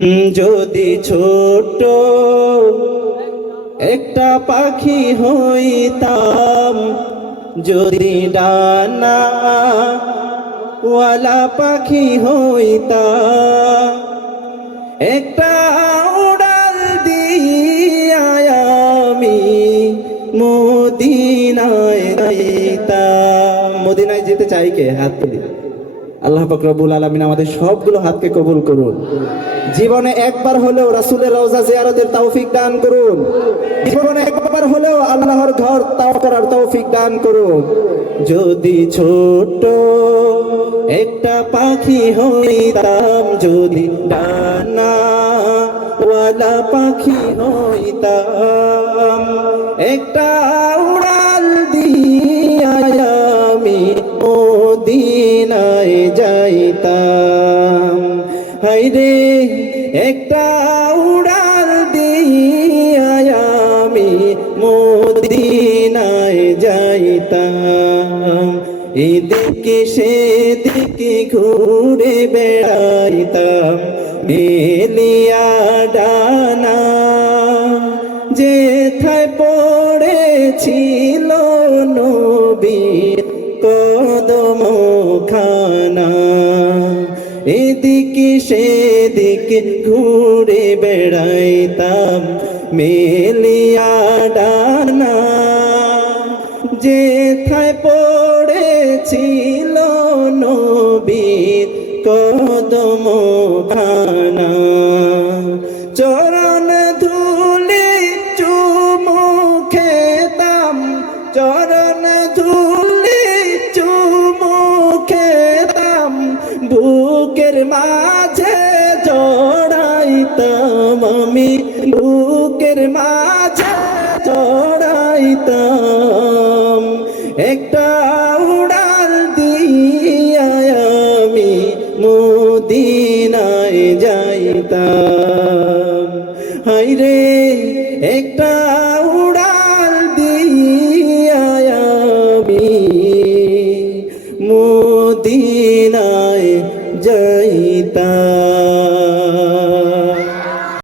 যদি ছোট একটা পাখি হইতাম, যদি ডানা ওয়ালা পাখি হইতাম, একটা উড়াল দিয়া আমি মদিনায় যাইতাম। মদিনায় যেতে চাই কে? হাত তুলি। আল্লাহ পাক রব্বুল আলামিন আমাদের সবগুলো হাতকে কবুল করুন। জীবনে একবার হলেও রাসূলের রওজা জিয়ারতের তৌফিক দান করুন। জীবনে একবার হলেও আল্লাহর ঘর তাওয়াফ করার তৌফিক দান করুন। যদি ছোট একটা পাখি হইতাম, যদি ডানা ওয়ালা পাখি হইতাম, একটা উড়াল দিয়া আমি মদিনায় যাইতাম। হায়রে একটা উড়াল দিয়া আমি মদিনায় যাইতাম। এদিকে সেদিকে ঘুরে বেড়াইতাম মেলিয়া ডানা, যেথায় পড়েছিল নবীর কদম খানা। এদিকে সেদিকে ঘুরে বেড়াইতাম মেলিয়া ডানা, যেথায় পড়েছিল নবীর কদম খানা। চরণ ধুলি চুমু খেতাম, চরণ ধুলি চুমু খেতাম, বুকের মাঝে জড়াইতাম আমি, বুকের মাঝে জড়াইতাম। একটা উড়াল দিয়া আমি মদিনায় যাইতাম। হায়রে একটা